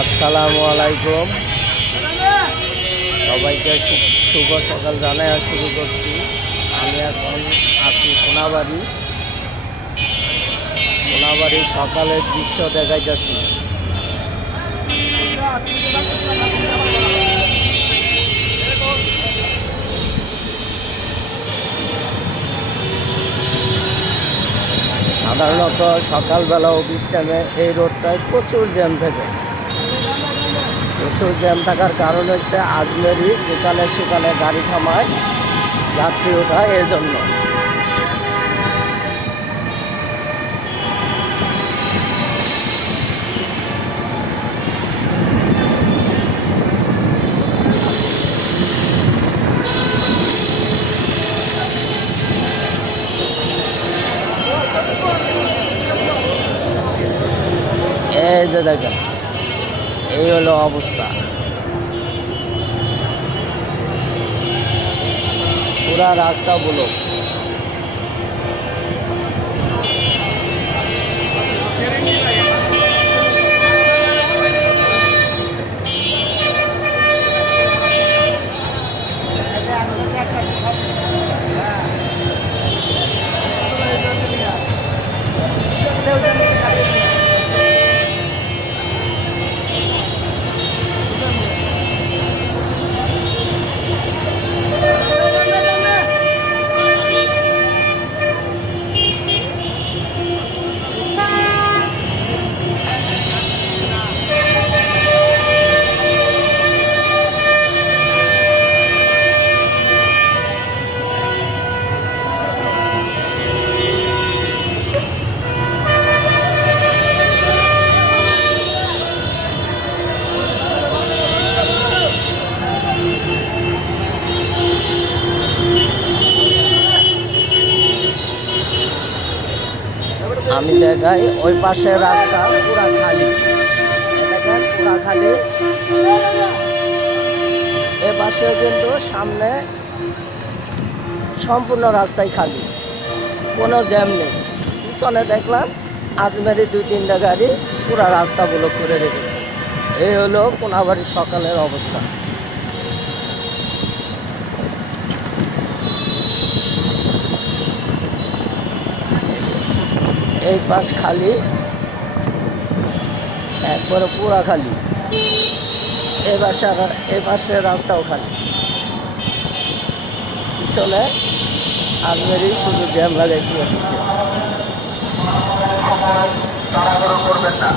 আসসালামু আলাইকুম, সবাইকে শুভ সকাল জানাই শুরু করছি। আমি এখন আছি কোনাবাড়ি সকালের দৃশ্য দেখাইতেছি। সাধারণত সকালবেলা অফিস টাইমে এই রোডটায় প্রচুর জ্যাম থাকার কারণ হচ্ছে আজমেরি যেখানে সেখানে গাড়ি থামায়, যাত্রী ওঠায়, এই জন্য। এই যে দেখেন, এই হলো অবস্থা, পুরা রাস্তা ব্লক। আমি দেখাই, ওই পাশের রাস্তা পুরা খালি, দেখেন পুরা খালি। এ পাশেও কিন্তু সামনে সম্পূর্ণ রাস্তায় খালি, কোনো জ্যাম নেই। পিছনে দেখলাম আজমেরি 2-3টা গাড়ি পুরা রাস্তা ব্লক করে রেখেছে। এই হলো কোনাবাড়ির সকালের অবস্থা। এই পাশ খালি, একবারে পুরা খালি। এ পাশের রাস্তাও খালি, পিছনে আজমেরি শুধু জ্যাম লাগাইতে হচ্ছে। তাড়াহুড়ো করবেন না।